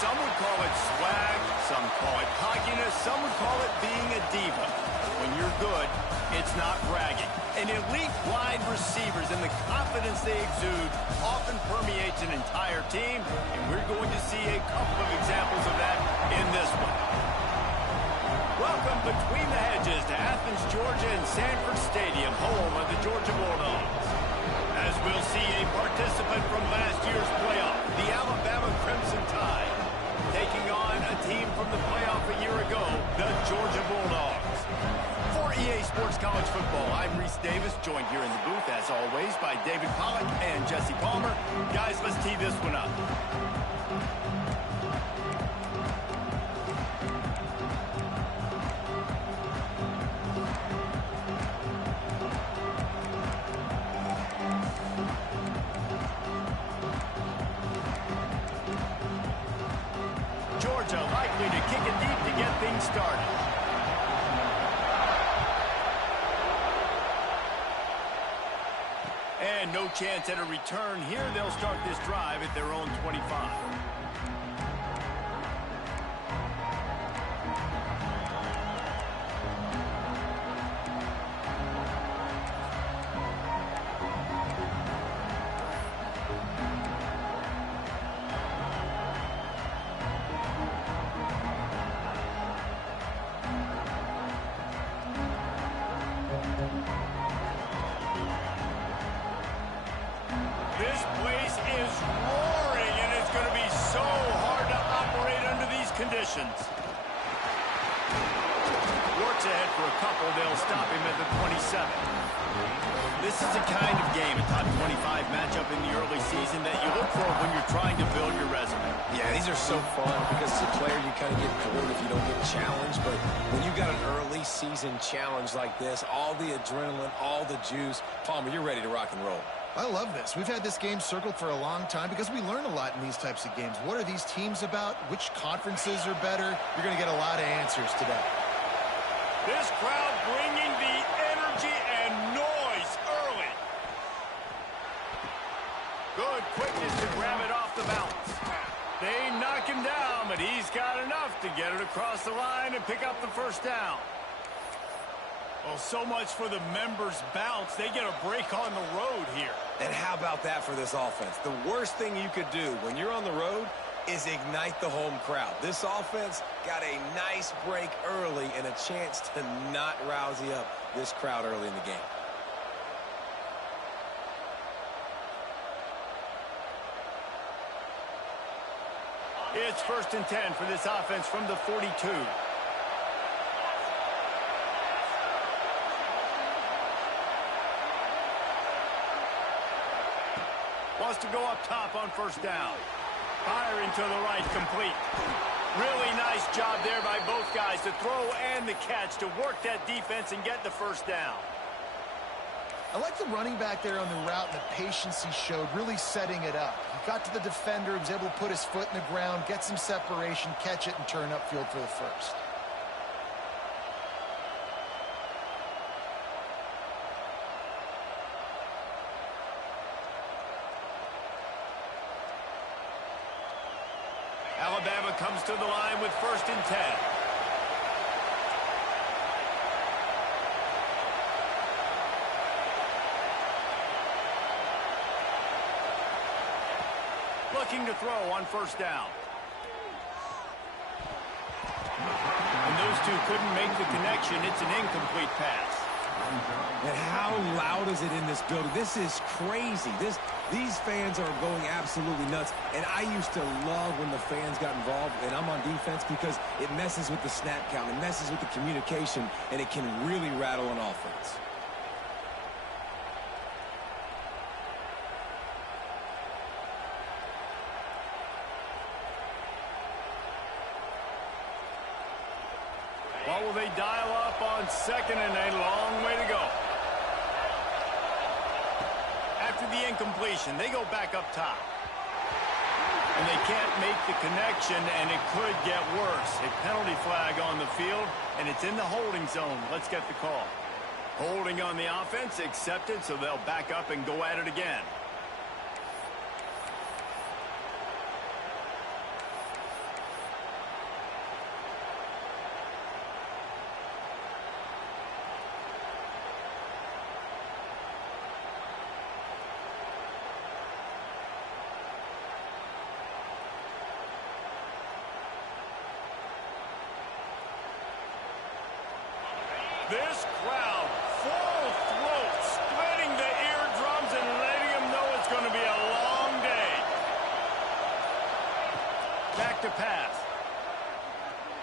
Some would call it swag, some call it cockiness, some would call it being a diva. When you're good, it's not bragging. And elite wide receivers and the confidence they exude often permeates an entire team, and we're going to see a couple of examples of that in this one. Welcome between the hedges to Athens, Georgia and Sanford Stadium, home of the Georgia Bulldogs. As we'll see a participant from last year's playoff, the Alabama Crimson Tide, taking on a team from the playoff a year ago, the Georgia Bulldogs. For EA Sports College Football, I'm Reese Davis, joined here in the booth, as always, by David Pollack and Jesse Palmer. Guys, let's tee this one up. Georgia likely to kick it deep to get things started. And no chance at a return here. They'll start this drive at their own 25. This place is roaring, and it's going to be so hard to operate under these conditions. Works ahead for a couple. They'll stop him at the 27. This is the kind of game, a top 25 matchup in the early season, that you look for when you're trying to build your resume. Yeah, these are so fun because as a player, you kind of get bored if you don't get challenged. But when you got an early season challenge like this, all the adrenaline, all the juice, Palmer, you're ready to rock and roll. I love this. We've had this game circled for a long time because we learn a lot in these types of games. What are these teams about? Which conferences are better? You're going to get a lot of answers today. This crowd bringing the energy and noise early. Good quickness to grab it off the bounce. They knock him down, but he's got enough to get it across the line and pick up the first down. Well, so much for the members' bounce. They get a break on the road here. And how about that for this offense? The worst thing you could do when you're on the road is ignite the home crowd. This offense got a nice break early and a chance to not rouse up this crowd early in the game. It's 1st and 10 for this offense from the 42. Wants to go up top on first down. Firing to the right, complete. Really nice job there by both guys to throw and the catch to work that defense and get the first down. I like the running back there on the route and the patience he showed, really setting it up. He got to the defender, was able to put his foot in the ground, get some separation, catch it, and turn upfield for the first. Alabama comes to the line with 1st and 10. Looking to throw on first down. And those two couldn't make the connection. It's an incomplete pass. And how loud is it in this building? This is crazy. These fans are going absolutely nuts. And I used to love when the fans got involved, and I'm on defense, because it messes with the snap count. It messes with the communication, and it can really rattle an offense. What will they dial up on 2nd and a long way to go? After the incompletion, they go back up top. And they can't make the connection, and it could get worse. A penalty flag on the field, and it's in the holding zone. Let's get the call. Holding on the offense, accepted, so they'll back up and go at it again. This crowd, full throat, splitting the eardrums and letting them know it's going to be a long day. Back to pass.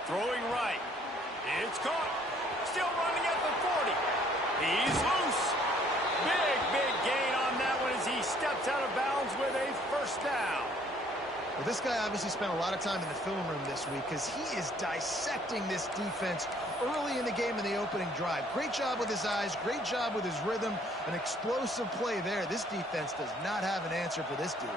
Throwing right. It's caught. Still running at the 40. He's loose. Big gain on that one as he steps out of bounds with a first down. Well, this guy obviously spent a lot of time in the film room this week because he is dissecting this defense early in the game in the opening drive. Great job with his eyes, great job with his rhythm, an explosive play there. This defense does not have an answer for this dude.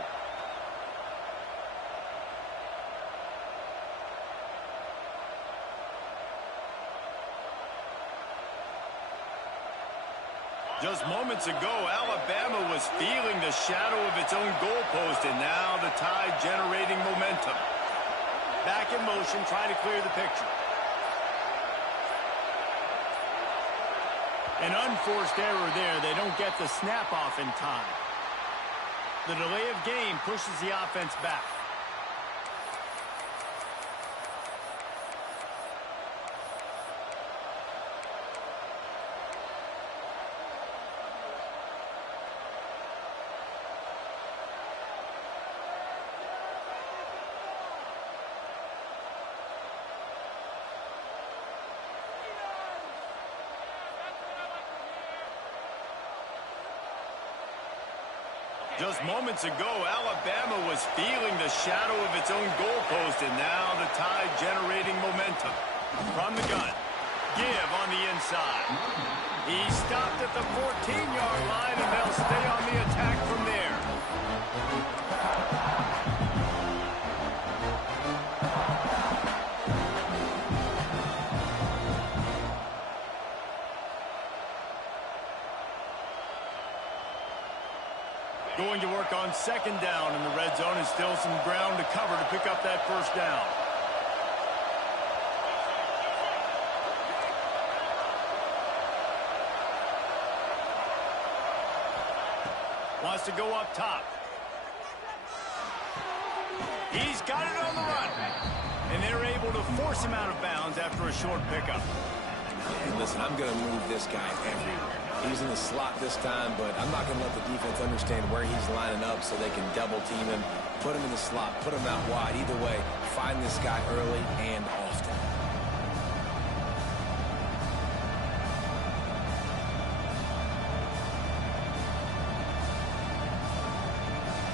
Just moments ago, Alabama was feeling the shadow of its own goalpost, and now the Tide generating momentum. Back in motion, trying to clear the picture. An unforced error there. They don't get the snap off in time. The delay of game pushes the offense back. Just moments ago, Alabama was feeling the shadow of its own goalpost, and now the Tide generating momentum. From the gun, give on the inside. He stopped at the 14-yard line, and they'll stay on the attack from there. Going to work on second down in the red zone, and still some ground to cover to pick up that first down. Wants to go up top. He's got it on the run. And they're able to force him out of bounds after a short pickup. And listen, I'm going to move this guy everywhere. He's in the slot this time, but I'm not going to let the defense understand where he's lining up so they can double team him, put him in the slot, put him out wide. Either way, find this guy early and often.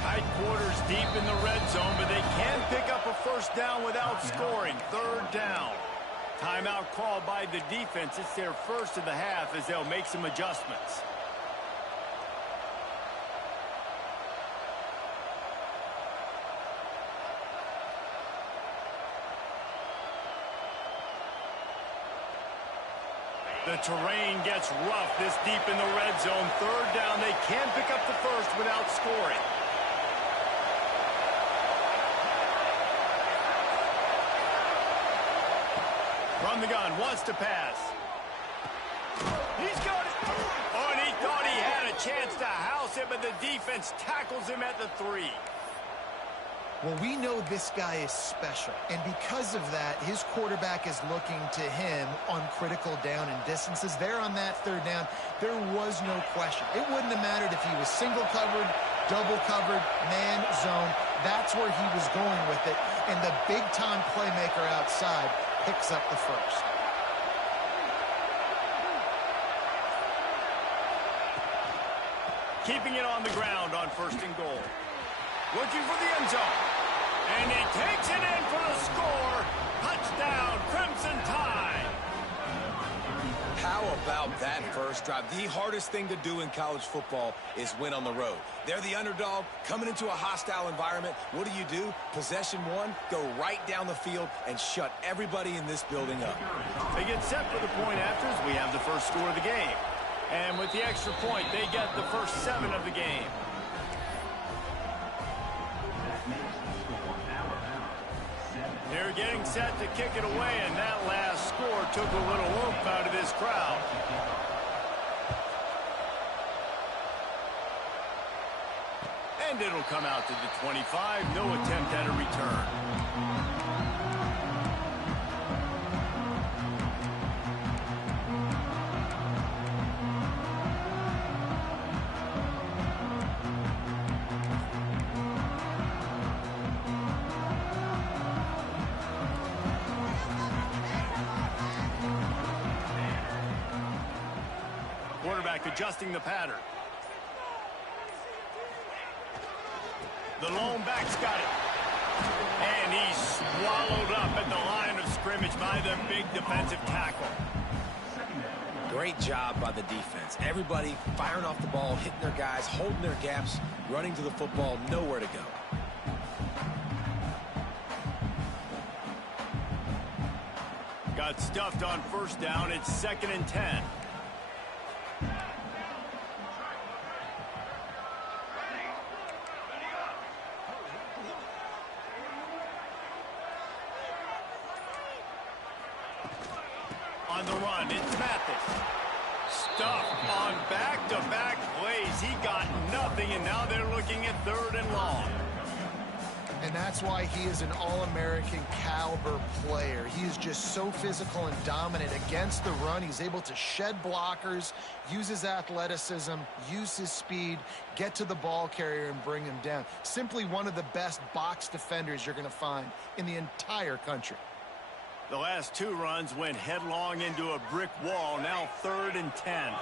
Tight quarters deep in the red zone, but they can pick up a first down without scoring. Third down. Timeout called by the defense. It's their first of the half as they'll make some adjustments. The terrain gets rough this deep in the red zone. Third down. They can pick up the first without scoring. From the gun, wants to pass. He's got it. Oh, and he thought he had a chance to house him, but the defense tackles him at the 3. Well, we know this guy is special, and because of that, his quarterback is looking to him on critical down and distances. There on that third down, there was no question. It wouldn't have mattered if he was single covered, double covered, man, zone. That's where he was going with it, and the big-time playmaker outside picks up the first. Keeping it on the ground on first and goal. Looking for the end zone. And he takes it in for the score. Touchdown, Crimson Tide. How about that first drive? The hardest thing to do in college football is win on the road. They're the underdog coming into a hostile environment. What do? Possession one, go right down the field and shut everybody in this building up. They get set for the point after as we have the first score of the game. And with the extra point, they get the first 7 of the game. They're getting set to kick it away, and that last score took a little oomph out of this crowd. And it'll come out to the 25. No attempt at a return. adjusting the pattern. The lone back's got it. And he's swallowed up at the line of scrimmage by the big defensive tackle. Great job by the defense. Everybody firing off the ball, hitting their guys, holding their gaps, running to the football, nowhere to go. Got stuffed on first down. It's 2nd and 10. On the run, it's Mathis. Stuffed on back-to-back plays. He got nothing, and now they're looking at 3rd and long. And that's why he is an All-American caliber player. He is just so physical and dominant against the run. He's able to shed blockers, use his athleticism, use his speed, get to the ball carrier and bring him down. Simply one of the best box defenders you're going to find in the entire country. The last 2 runs went headlong into a brick wall. Now 3rd and 10.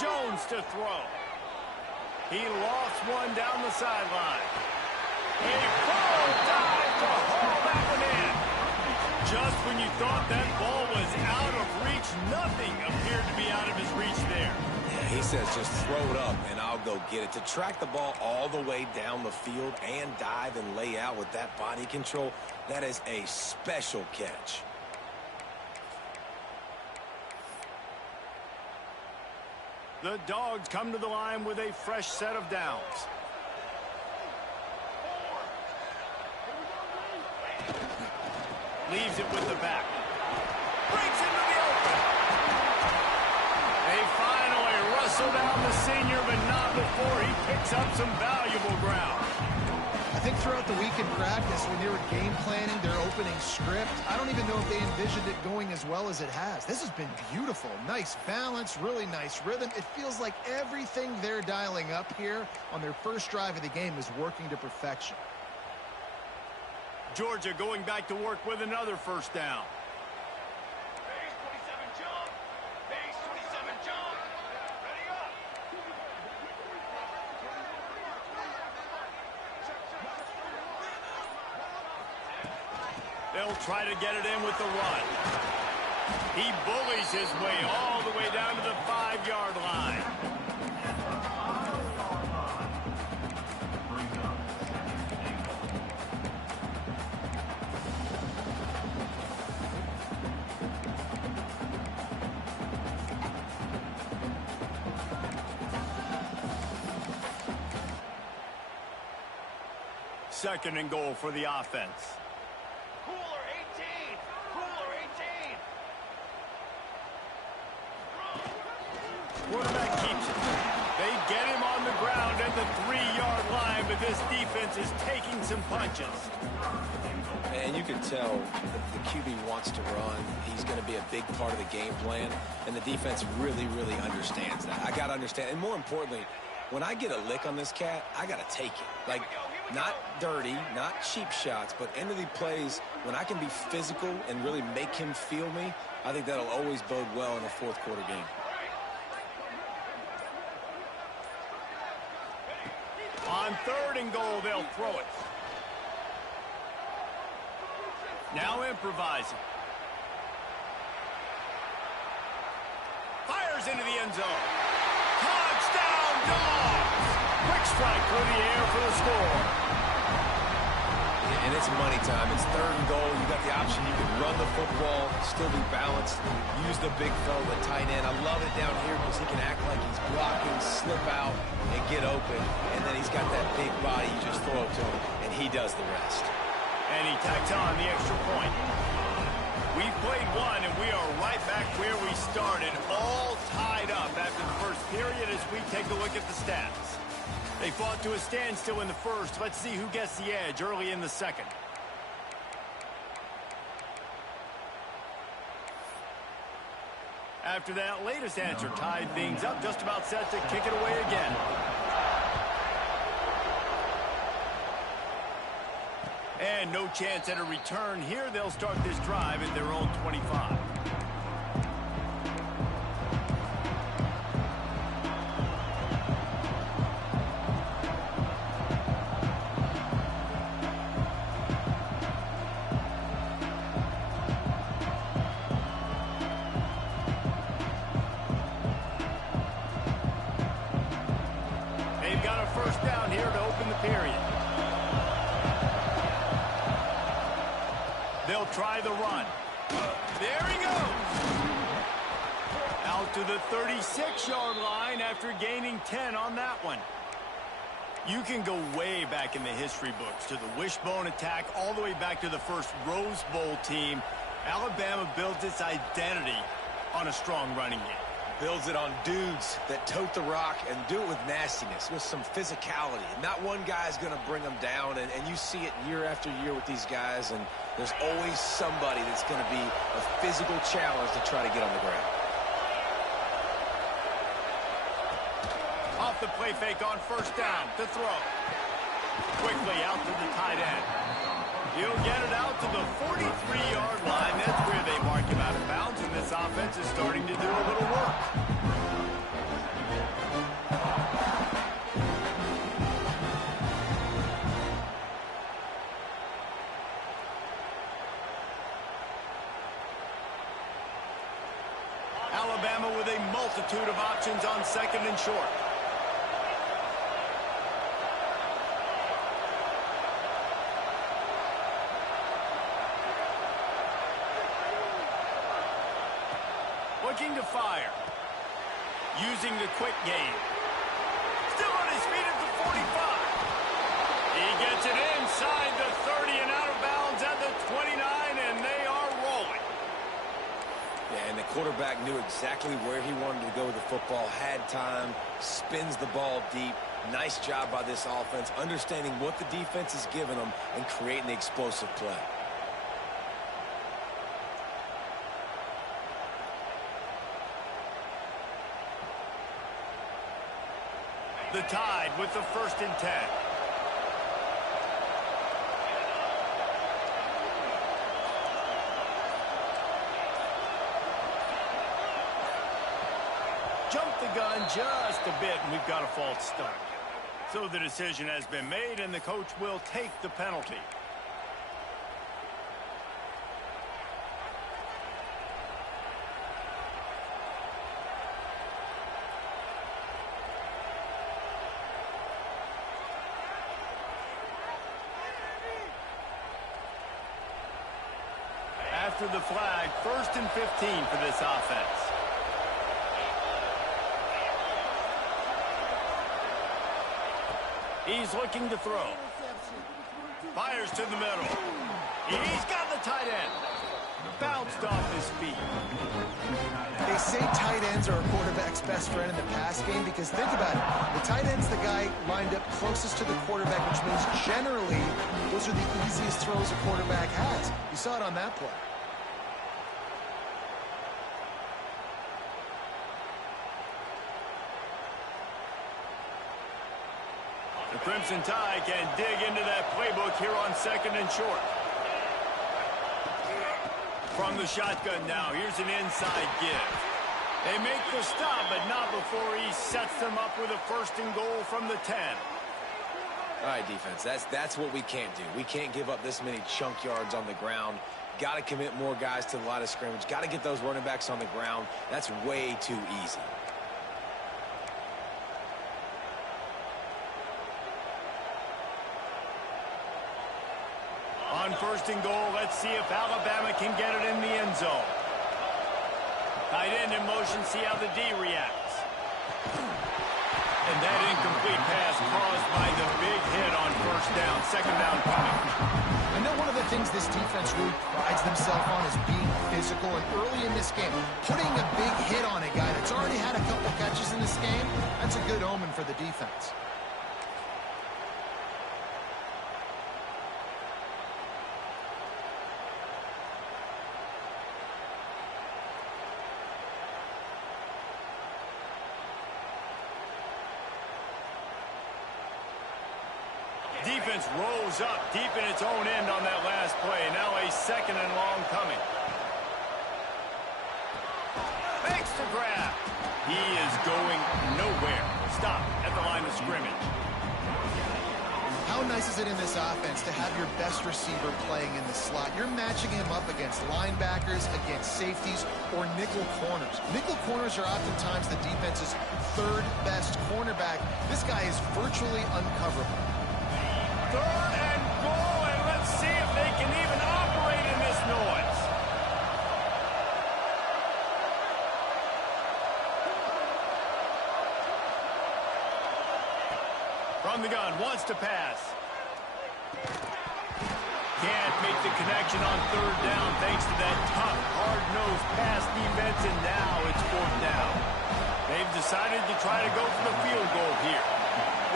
Jones to throw. He lost one down the sideline. A full dive to haul that one in. Just when you thought that ball was out of reach, nothing appeared to be out of his reach there. Yeah, he says just throw it up and I'll go get it. To track the ball all the way down the field and dive and lay out with that body control, that is a special catch. The Dogs come to the line with a fresh set of downs. Leaves it with the back. Breaks into the open. They finally wrestle down the senior, but not before he picks up some valuable ground. I think throughout the week in practice, when they were game planning their opening script, I don't even know if they envisioned it going as well as it has. This has been beautiful. Nice balance, really nice rhythm. It feels like everything they're dialing up here on their first drive of the game is working to perfection. Georgia going back to work with another first down. They'll try to get it in with the run. He bullies his way all the way down to the 5-yard line. Second and goal for the offense. Quarterback keeps it. They get him on the ground at the 3-yard line, but this defense is taking some punches. And you can tell the QB wants to run. He's going to be a big part of the game plan, and the defense really, really understands that. I got to understand, and more importantly, when I get a lick on this cat, I got to take it. Like, not dirty, not cheap shots, but end of the plays, when I can be physical and really make him feel me, I think that'll always bode well in a fourth-quarter game. On 3rd and goal, they'll throw it. Now improvising. Fires into the end zone. Touchdown, Dogs! Quick strike through the air for the score. And it's money time. It's 3rd and goal. You got the option. You can run the football, still be balanced, use the big fella, the tight end. I love it down here because he can act like he's blocking, slip out, and get open. And then he's got that big body. You just throw it to him, and he does the rest. And he tacks on the extra point. We've played one, and we are right back where we started, all tied up after the first period as we take a look at the stats. They fought to a standstill in the first. Let's see who gets the edge early in the second. After that latest answer tied things up, just about set to kick it away again. And no chance at a return here. They'll start this drive at their own 25. He'll try the run. There he goes. Out to the 36-yard line after gaining 10 on that one. You can go way back in the history books to the wishbone attack all the way back to the first Rose Bowl team. Alabama built its identity on a strong running game. Builds it on dudes that tote the rock and do it with nastiness, with some physicality. Not one guy's going to bring them down, and you see it year after year with these guys, and there's always somebody that's going to be a physical challenge to try to get on the ground. Off the play fake on first down to throw. Quickly out to the tight end. He'll get it out to the 43-yard line. That's where they mark him out of bounds, and this offense is starting to do a little work. Alabama with a multitude of options on second and short. Looking to fire. Using the quick game. Still on his feet at the 45. He gets it inside the 30 and out of bounds at the 29, and they are rolling. Yeah, and the quarterback knew exactly where he wanted to go with the football, had time, spins the ball deep. Nice job by this offense, understanding what the defense is giving them and creating the explosive play. The Tide with the 1st and 10. Jumped the gun just a bit, and we've got a false start. So the decision has been made, and the coach will take the penalty. After the flag, 1st and 15 for this offense. He's looking to throw. Fires to the middle. He's got the tight end. Bounced off his feet. They say tight ends are a quarterback's best friend in the pass game because think about it. The tight end's the guy lined up closest to the quarterback, which means generally those are the easiest throws a quarterback has. You saw it on that play. The Crimson Tide can dig into that playbook here on 2nd and short. From the shotgun now, here's an inside give. They make the stop, but not before he sets them up with a 1st and goal from the 10. All right, defense, that's what we can't do. We can't give up this many chunk yards on the ground. Got to commit more guys to the line of scrimmage. Got to get those running backs on the ground. That's way too easy. On 1st and goal, let's see if Alabama can get it in the end zone. Tight end in motion, see how the D reacts. And that incomplete pass caused by the big hit on 1st down. 2nd down coming. I know one of the things this defense really prides themselves on is being physical, and early in this game, putting a big hit on a guy that's already had a couple catches in this game, that's a good omen for the defense. Defense rose up deep in its own end on that last play. Now a 2nd and long coming. Makes the grab. He is going nowhere. Stop at the line of scrimmage. How nice is it in this offense to have your best receiver playing in the slot? You're matching him up against linebackers, against safeties, or nickel corners. Nickel corners are oftentimes the defense's 3rd best cornerback. This guy is virtually uncoverable. 3rd and goal, and let's see if they can even operate in this no the gun, wants to pass. Can't make the connection on third down thanks to that tough, hard-nosed pass defense, and now it's fourth down. They've decided to try to go for the field goal here.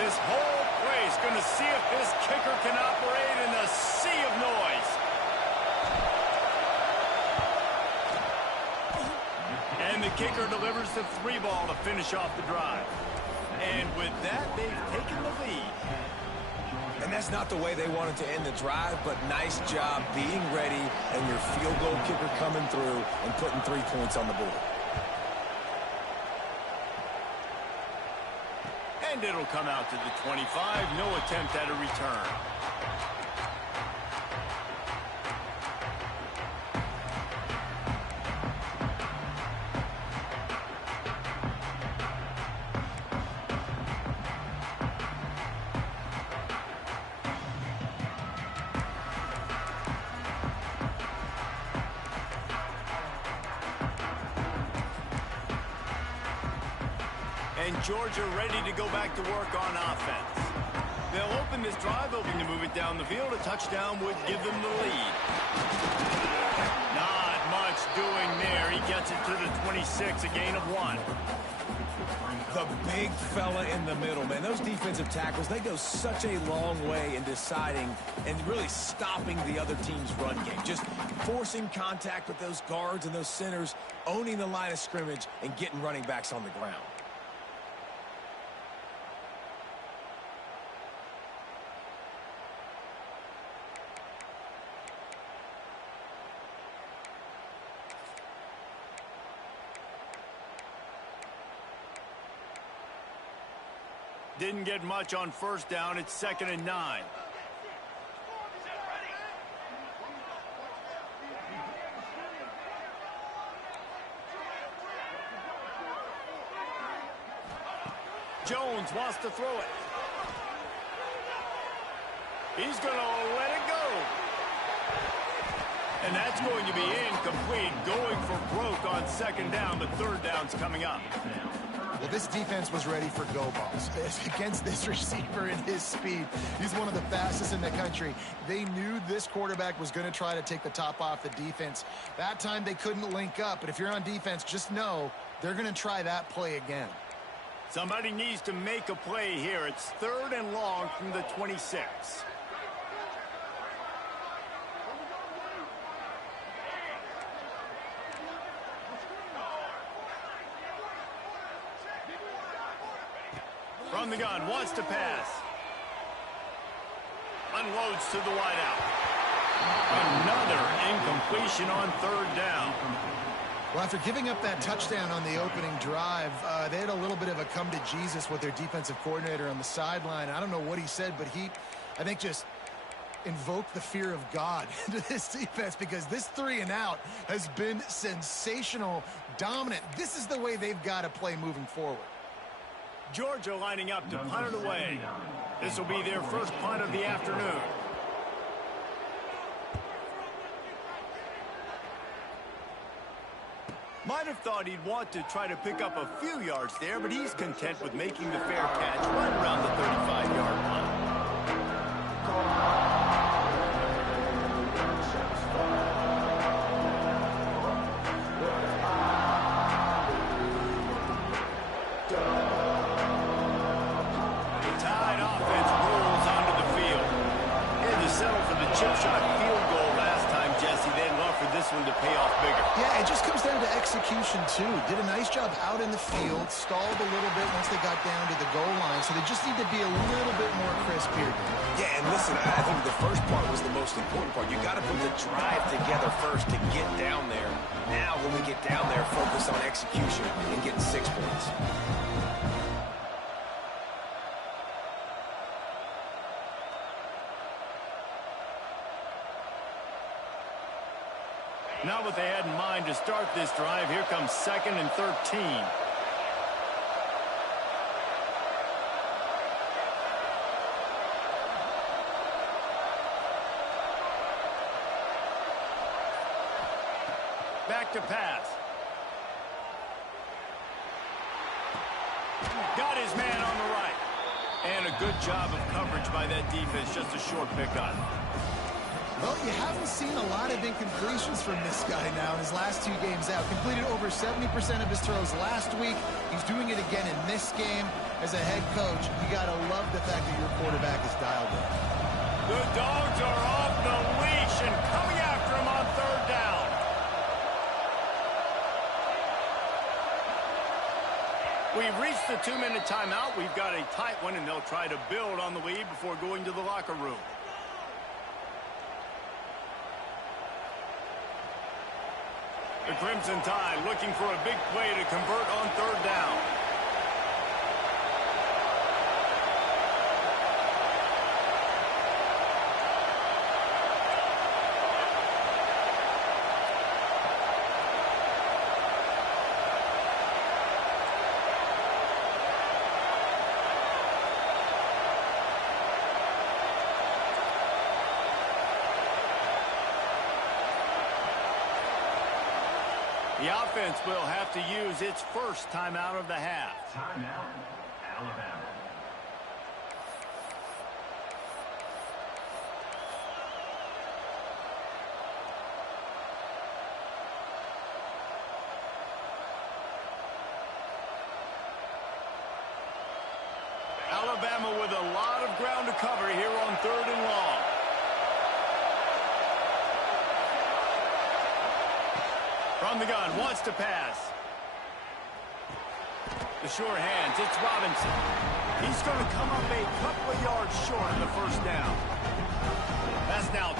This whole place going to see if this kicker can operate in a sea of noise. And the kicker delivers the 3-ball to finish off the drive. And with that, they've taken the lead. And that's not the way they wanted to end the drive, but nice job being ready and your field goal kicker coming through and putting 3 points on the board. And it'll come out to the 25. No attempt at a return. And Georgia ready to go back to work on offense. They'll open this drive, hoping to move it down the field. A touchdown would give them the lead. Not much doing there. He gets it to the 26, a gain of 1. The big fella in the middle, man. Those defensive tackles, they go such a long way in deciding and really stopping the other team's run game. Just forcing contact with those guards and those centers, owning the line of scrimmage, and getting running backs on the ground. Didn't get much on first down. It's 2nd and 9. Jones wants to throw it. He's going to let it go. And that's going to be incomplete. Going for broke on 2nd down, but 3rd down's coming up. Well, this defense was ready for go balls. Against this receiver and his speed, he's one of the fastest in the country. They knew this quarterback was going to try to take the top off the defense. That time they couldn't link up, but if you're on defense, just know they're going to try that play again. Somebody needs to make a play here. It's 3rd and long from the 26. From the gun, wants to pass. Unloads to the wideout. Another incompletion on 3rd down. Well, after giving up that touchdown on the opening drive, they had a little bit of a come to Jesus with their defensive coordinator on the sideline. I don't know what he said, but I think, just invoked the fear of God into this defense, because this 3 and out has been sensational, dominant. This is the way they've got to play moving forward. Georgia lining up to punt it away. This will be their first punt of the afternoon. Might have thought he'd want to try to pick up a few yards there, but he's content with making the fair catch right around the 35-yard line. Chip shot field goal last time, Jesse. They'd love for this one to pay off bigger. Yeah, it just comes down to execution, too. Did a nice job out in the field, stalled a little bit once they got down to the goal line, so they just need to be a little bit more crisp here. Yeah, and listen, I think the first part was the most important part. You got to put the drive together first to get down there. Now, when we get down there, focus on execution and getting 6 points. Not what they had in mind to start this drive. Here comes 2nd and 13. Back to pass. Got his man on the right. And a good job of coverage by that defense. Just a short pickup. Well, you haven't seen a lot of incompletions from this guy now in his last 2 games out. Completed over 70% of his throws last week. He's doing it again in this game. As a head coach, you got to love the fact that your quarterback is dialed in. The Dogs are off the leash and coming after him on 3rd down. We've reached the 2-minute timeout. We've got a tight one, and they'll try to build on the lead before going to the locker room. The Crimson Tide looking for a big play to convert on 3rd down. The offense will have to use its first timeout of the half. Timeout, Alabama. Alabama with a lot of ground to cover here on 3rd and long. From the gun, wants to pass. The sure hands, it's Robinson. He's going to come up a couple of yards short of the 1st down. That's now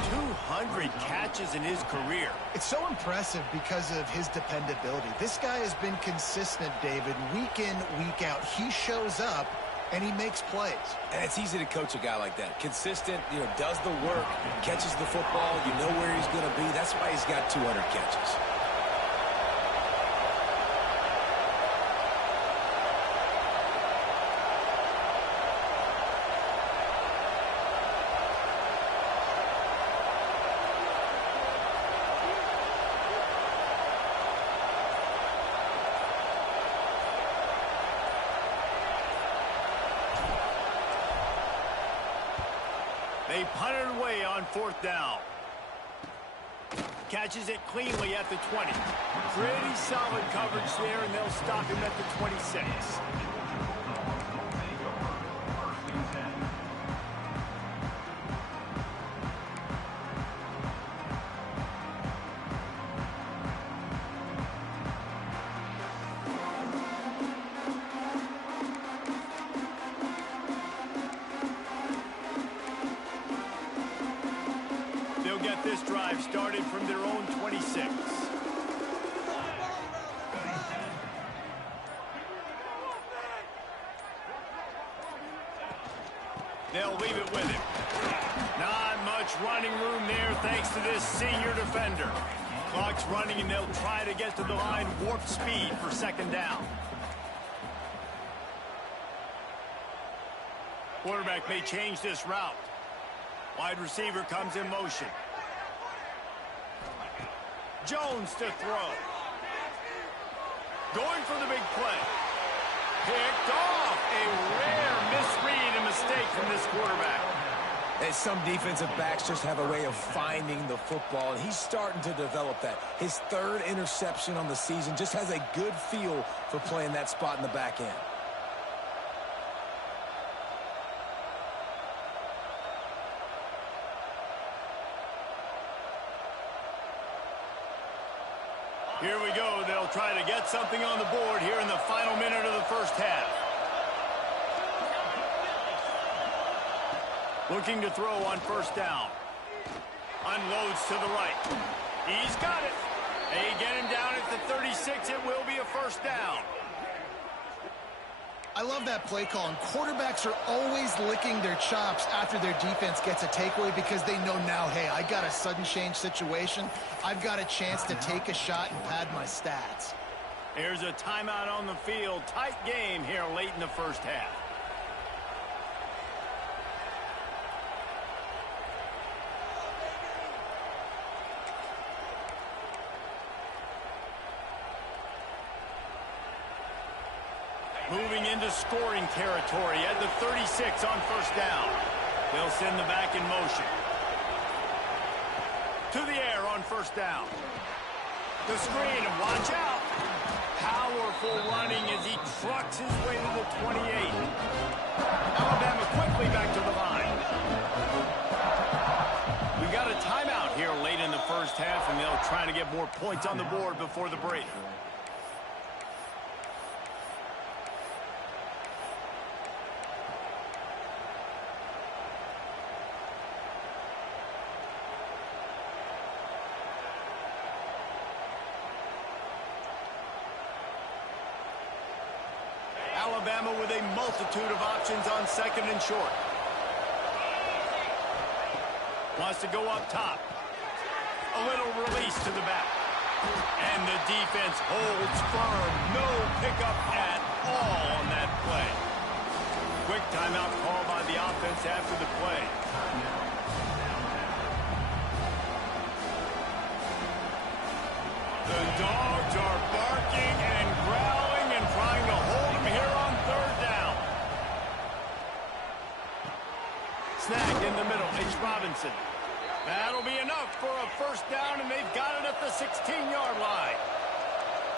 200 catches in his career. It's so impressive because of his dependability. This guy has been consistent, David, week in, week out. He shows up, and he makes plays. And it's easy to coach a guy like that. Consistent, does the work, catches the football, you know where he's going to be. That's why he's got 200 catches. They punted away on 4th down. Catches it cleanly at the 20. Pretty solid coverage there, and they'll stop him at the 26. This drive started from their own 26. They'll leave it with him. Not much running room there thanks to this senior defender. Clock's running, and they'll try to get to the line warp speed for 2nd down. Quarterback may change this route. Wide receiver comes in motion. Jones to throw. Going for the big play. Picked off. A rare misread and mistake from this quarterback. And some defensive backs just have a way of finding the football, and he's starting to develop that. His 3rd interception on the season, just has a good feel for playing that spot in the back end. Here we go. They'll try to get something on the board here in the final minute of the 1st half. Looking to throw on 1st down. Unloads to the right. He's got it. They get him down at the 36. It will be a 1st down. I love that play call, and quarterbacks are always licking their chops after their defense gets a takeaway because they know now, hey, I got a sudden change situation. I've got a chance to take a shot and pad my stats. Here's a timeout on the field. Tight game here late in the 1st half. Moving into scoring territory at the 36 on first down. They'll send the back in motion. To the air on first down. The screen, and watch out. Powerful running as he trucks his way to the 28. Alabama quickly back to the line. We got a timeout here late in the first half, and they'll try to get more points on the board before the break. Alabama with a multitude of options on second and short. Wants to go up top. A little release to the back. And the defense holds firm. No pickup at all on that play. Quick timeout call by the offense after the play. The dogs are barking and growling and trying to hold him here on third down. Snagged in the middle. It's Robinson. That'll be enough for a first down, and they've got it at the 16-yard line.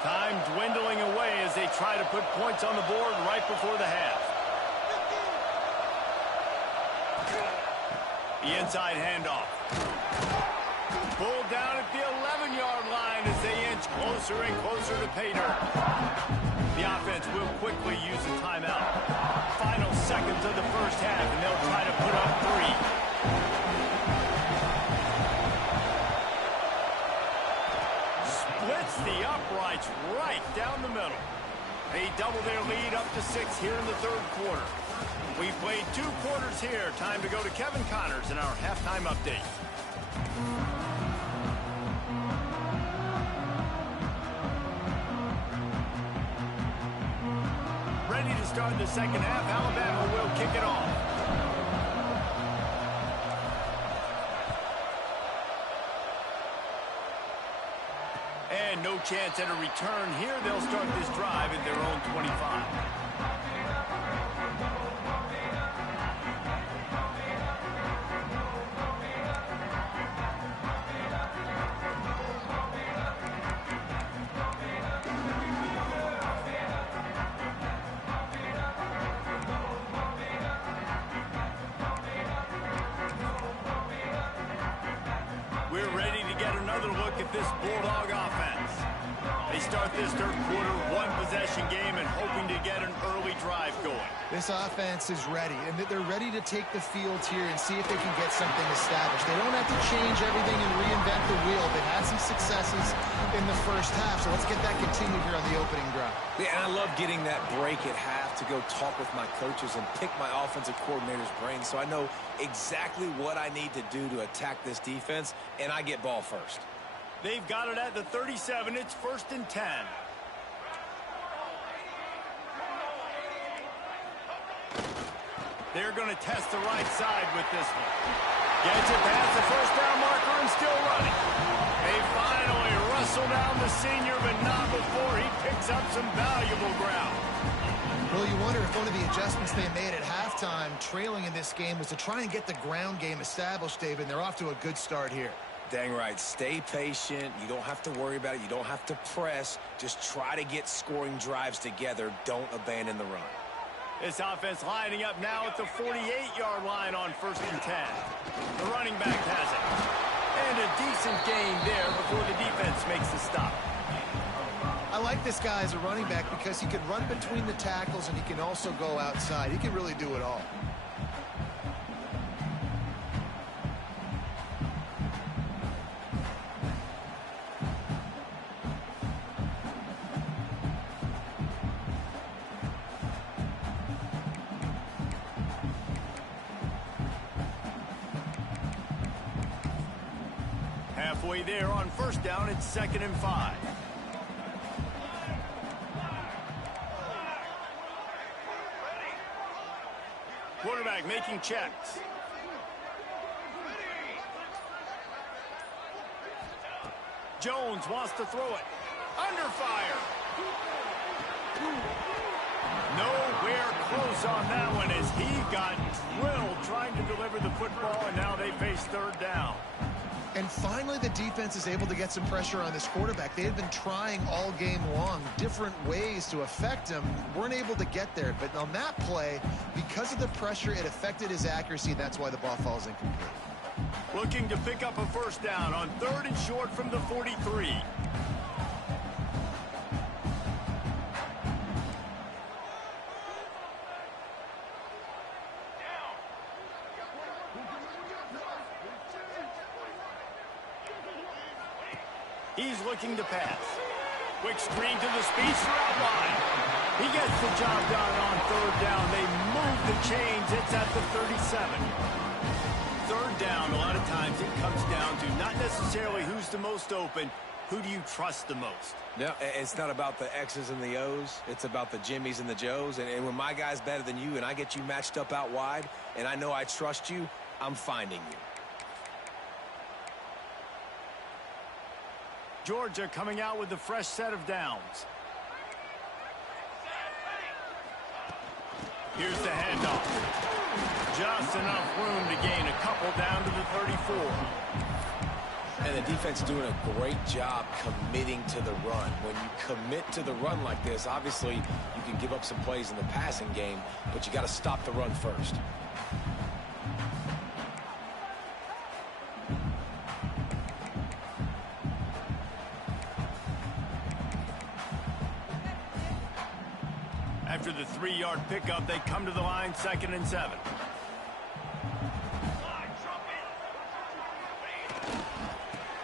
Time dwindling away as they try to put points on the board right before the half. The inside handoff. Pulled down at the 11-yard line as they inch closer and closer to pay dirt. The offense will quickly use a timeout. Final seconds of the first half, and they'll try to put up 3. Splits the uprights right down the middle. They double their lead up to 6 here in the third quarter. We've played 2 quarters here. Time to go to Kevin Connors in our halftime update. Ready to start the second half. Alabama will kick it off. And no chance at a return here. They'll start this drive at their own 25. We're ready to get another look at this Bulldog offense. They start this third quarter, 1-possession game, and hoping to get an early drive going. This offense is ready, and they're ready to take the field here and see if they can get something established. They don't have to change everything and reinvent the wheel. They've had some successes in the first half, so let's get that continued here on the opening drive. Yeah, and I love getting that break at half to go talk with my coaches and pick my offensive coordinator's brain so I know exactly what I need to do to attack this defense, and I get ball first. They've got it at the 37. It's 1st and 10. They're going to test the right side with this one. Gets it past the first down marker and still running. They finally wrestle down the senior, but not before he picks up some valuable ground. Well, you wonder if one of the adjustments they made at halftime, trailing in this game, was to try and get the ground game established, David. They're off to a good start here. Dang right. Stay patient. You don't have to worry about it. You don't have to press. Just try to get scoring drives together. Don't abandon the run. This offense lining up now at the 48-yard line on 1st and 10. The running back has it. And a decent gain there before the defense makes the stop. I like this guy as a running back because he can run between the tackles and he can also go outside. He can really do it all. Halfway there on 1st down, it's 2nd and 5. Quarterback making checks. Jones wants to throw it. Under fire. Nowhere close on that one as he got drilled trying to deliver the football, and now they face third down. And finally, the defense is able to get some pressure on this quarterback. They had been trying all game long different ways to affect him. Weren't able to get there. But on that play, because of the pressure, it affected his accuracy. That's why the ball falls incomplete. Looking to pick up a first down on 3rd and short from the 43. He's looking to pass. Quick screen to the speedster out wide. He gets the job done on 3rd down. They move the chains. It's at the 37. 3rd down, a lot of times it comes down to not necessarily who's the most open, who do you trust the most? No, it's not about the X's and the O's. It's about the Jimmies and the Joes. And when my guy's better than you and I get you matched up out wide and I know I trust you, I'm finding you. Georgia coming out with a fresh set of downs. Here's the handoff. Just enough room to gain a couple down to the 34. And the defense doing a great job committing to the run. When you commit to the run like this, obviously you can give up some plays in the passing game, but you got to stop the run first. After the 3-yard pickup, they come to the line 2nd and 7.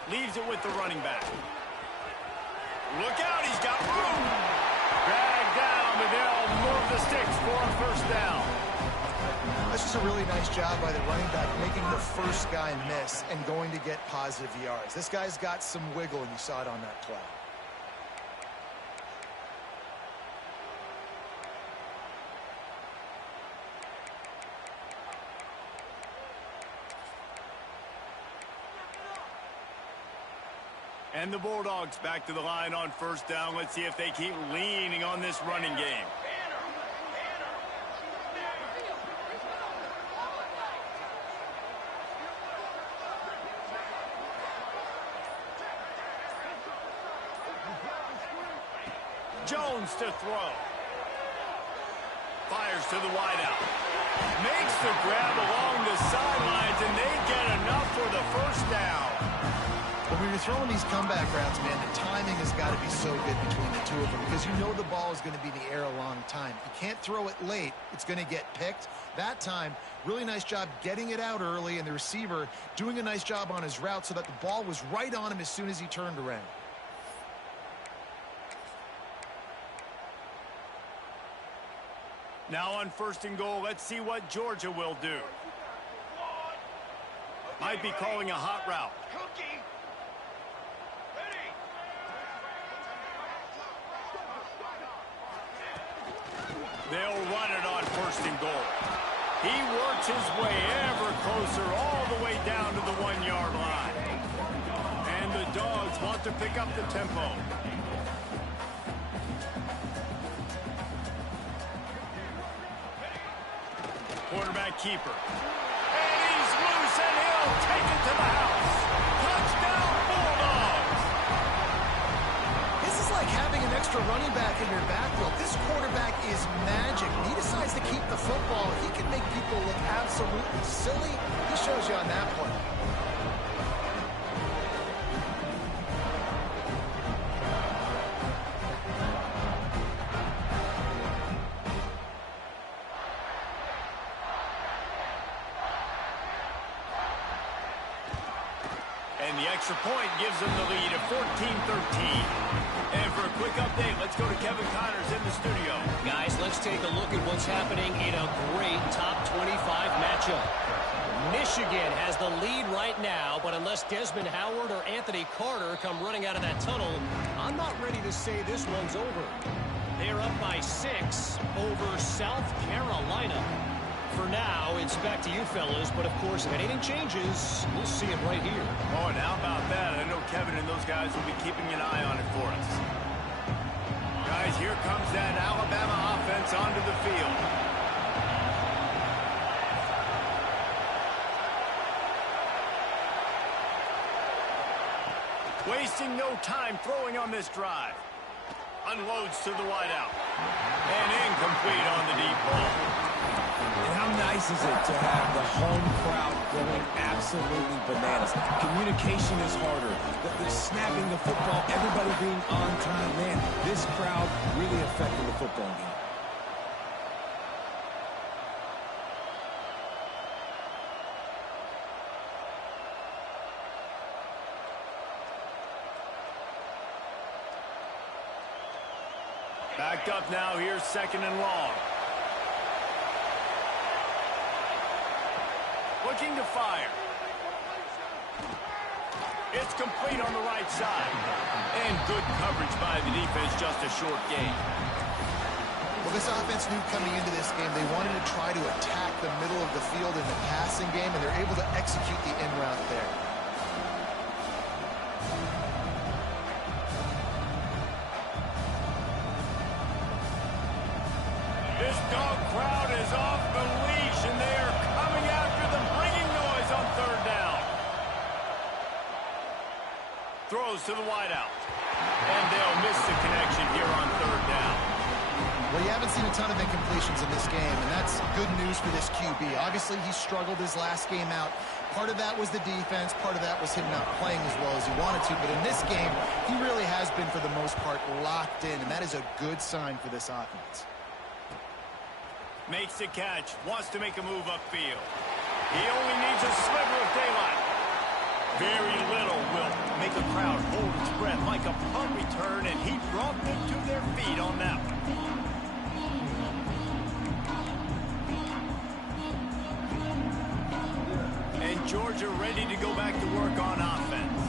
Leaves it with the running back. Look out, he's got room. Dragged down, but they'll move the sticks for a first down. That's just a really nice job by the running back, making the first guy miss and going to get positive yards. This guy's got some wiggle, and you saw it on that play. And the Bulldogs back to the line on first down. Let's see if they keep leaning on this running game. Jones to throw. Fires to the wideout. Makes the grab along the sidelines, and they get enough for the first down. But when you're throwing these comeback routes, man, the timing has got to be so good between the two of them because you know the ball is going to be in the air a long time. You can't throw it late. It's going to get picked. That time, really nice job getting it out early, and the receiver doing a nice job on his route so that the ball was right on him as soon as he turned around. Now on 1st and goal, let's see what Georgia will do. Might be calling a hot route. They'll run it on 1st and goal. He works his way ever closer all the way down to the 1-yard line. And the Dogs want to pick up the tempo. Quarterback keeper. And he's loose, and he'll take it to the house. Touchdown, Bulldogs! This is like having an extra running back in your backfield. This quarterback is magic. He decides to keep the football. He can make people look absolutely silly. He shows you on that play. And the extra point gives them the lead of 14-13. And for a quick update, let's go to Kevin Connors in the studio. Guys, let's take a look at what's happening in a great top 25 matchup. Michigan has the lead right now, but unless Desmond Howard or Anthony Carter come running out of that tunnel, I'm not ready to say this one's over. They're up by 6 over South Carolina. For now, it's back to you fellas, but of course, if anything changes, we'll see it right here. Oh, and how about that? I know Kevin and those guys will be keeping an eye on it for us. Guys, here comes that Alabama offense onto the field. Wasting no time throwing on this drive. Unloads to the wideout. And incomplete on the deep ball. And how nice is it to have the home crowd going absolutely bananas? Communication is harder. The snapping the football, everybody being on time. Man, this crowd really affecting the football game. Backed up now, here's 2nd and long. Looking to fire. It's complete on the right side. And good coverage by the defense, just a short gain. Well, this offense knew coming into this game they wanted to try to attack the middle of the field in the passing game, and they're able to execute the in route there. This dog crowd is off the leash, and they are coming after them, bringing noise on 3rd down. Throws to the wideout. And they'll miss the connection here on 3rd down. Well, you haven't seen a ton of incompletions in this game, and that's good news for this QB. Obviously, he struggled his last game out. Part of that was the defense. Part of that was him not playing as well as he wanted to. But in this game, he really has been, for the most part, locked in, and that is a good sign for this offense. Makes the catch, wants to make a move upfield. He only needs a sliver of daylight. Very little will make a crowd hold its breath like a punt return, and he brought them to their feet on that one. And Georgia ready to go back to work on offense.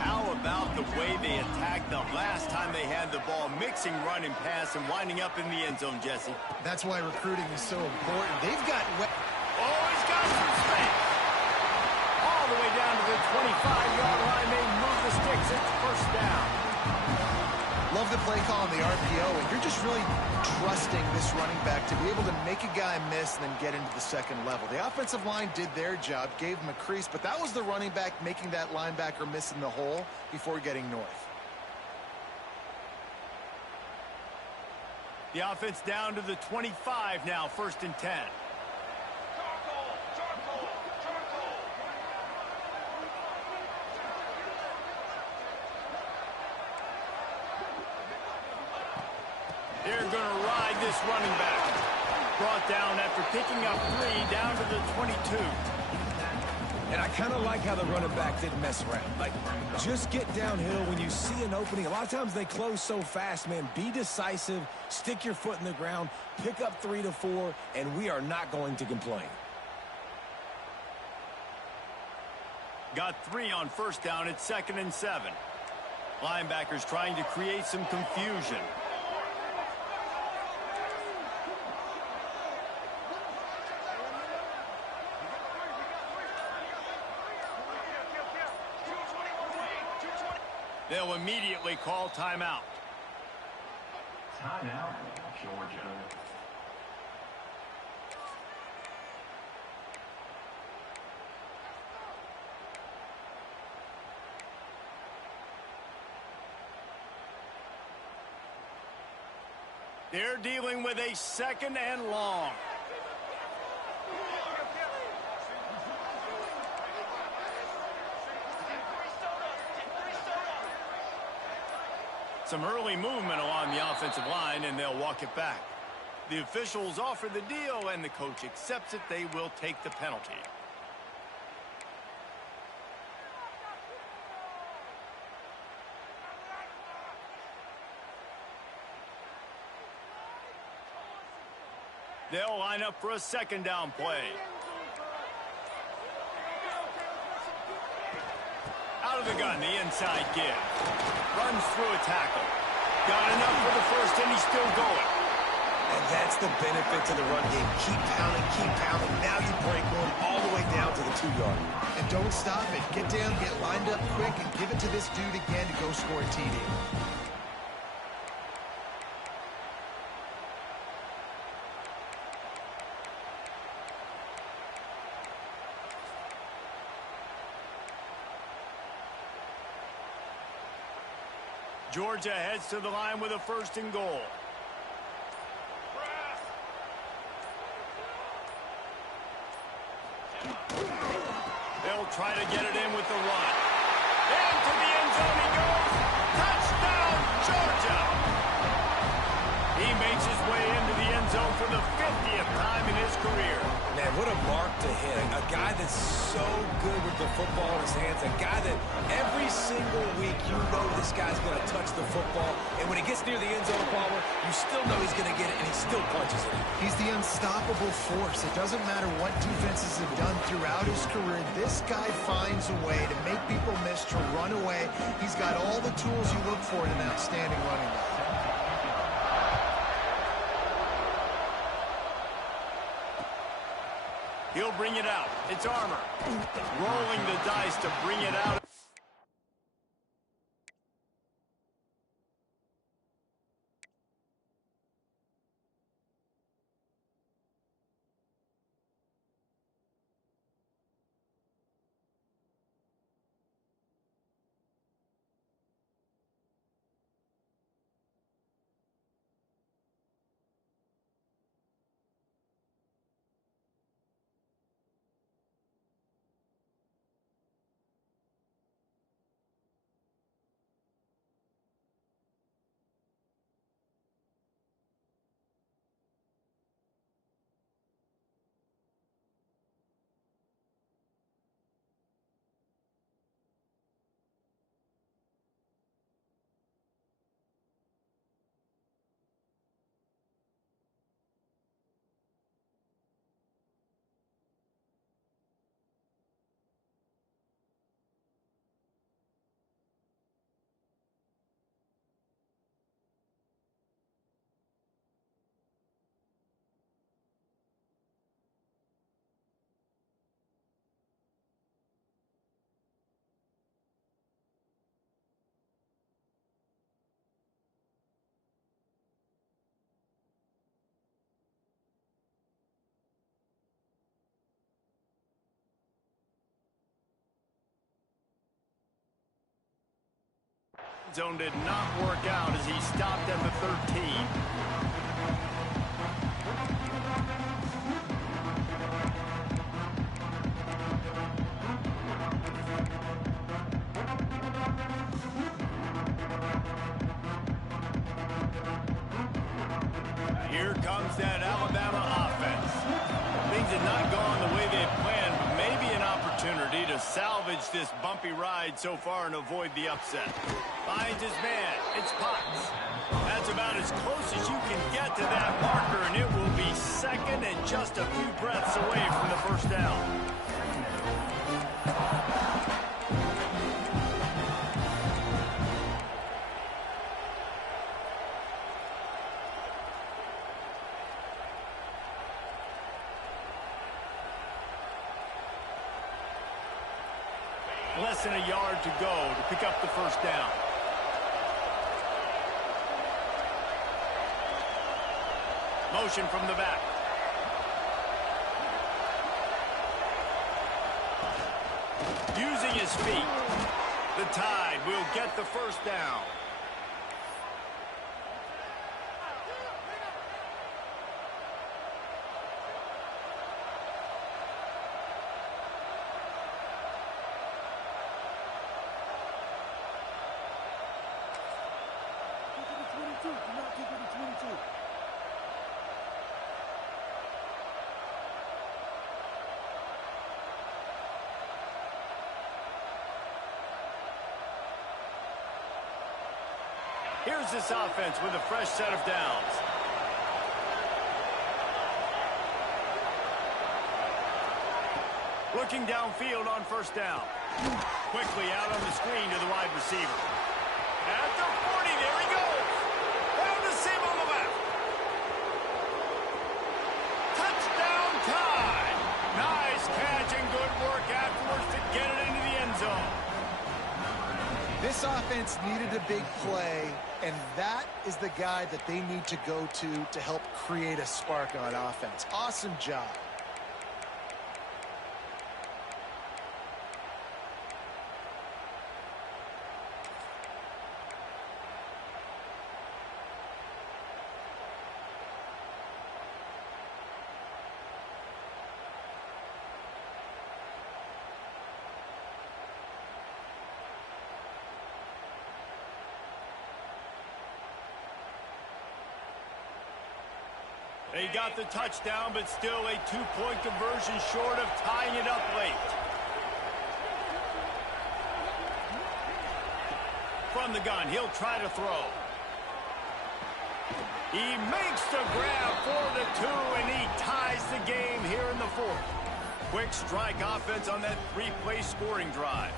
How about the way they attacked the last time they had the ball, mixing run and pass and winding up in the end zone, Jesse? That's why recruiting is so important. They've got... Oh, he's got some space. All the way down to the 25-yard line. They move the sticks. It's 1st down. Love the play call on the RPO, and you're just really trusting this running back to be able to make a guy miss and then get into the 2nd level. The offensive line did their job, gave him a crease, but that was the running back making that linebacker miss in the hole before getting north. The offense down to the 25 now, 1st and 10. They're going to ride this running back. Brought down after picking up 3 down to the 22. And I kind of like how the running back didn't mess around. Like, just get downhill when you see an opening. A lot of times they close so fast, man. Be decisive, stick your foot in the ground, pick up 3 to 4, and we are not going to complain. Got 3 on 1st down. It's 2nd and 7. Linebackers trying to create some confusion. They'll immediately call timeout. Timeout, Georgia. They're dealing with a 2nd and long. Some early movement along the offensive line, and they'll walk it back. The officials offer the deal, and the coach accepts it. They will take the penalty. They'll line up for a 2nd down play. Out of the gun, the inside give. Runs through a tackle. Got enough for the 1st, and he's still going. And that's the benefit to the run game. Keep pounding, keep pounding. Now you break one all the way down to the 2-yard. And don't stop it. Get down, get lined up quick, and give it to this dude again to go score a TD. Georgia heads to the line with a 1st and goal. They'll try to get it in with the run. Into the end zone he goes. Touchdown, Georgia! He makes his way into the end zone for the 50th time in his career. Man, what a mark to hit. A guy that's so good with the football in his hands. A guy that every single week you know this guy's going to touch the football. And when he gets near the end zone, Palmer, you still know he's going to get it, and he still punches it. He's the unstoppable force. It doesn't matter what defenses have done throughout his career. This guy finds a way to make people miss, to run away. He's got all the tools you look for in an outstanding running back. He'll bring it out. It's Armour. Rolling the dice to bring it out. Zone did not work out as he stopped at the 13. Here comes that Alabama offense. Things had not gone the way they planned, but maybe an opportunity to salvage this bumpy ride so far and avoid the upset. Finds his man. It's Potts. That's about as close as you can get to that marker, and it will be 2nd and just a few breaths away from the 1st down. Less than a yard to go to pick up the 1st down. Motion from the back. Using his feet. The Tide will get the 1st down. Here's this offense with a fresh set of downs. Looking downfield on 1st down. Quickly out on the screen to the wide receiver. At the 40, there he goes. Found the seam on the left. Touchdown Tide. Nice catch and good work afterwards to get it into the end zone. This offense needed a big play, and that is the guy that they need to go to help create a spark on offense. Awesome job. They got the touchdown, but still a 2-point conversion short of tying it up late. From the gun, he'll try to throw. He makes the grab for the 2, and he ties the game here in the 4th. Quick strike offense on that 3-play scoring drive.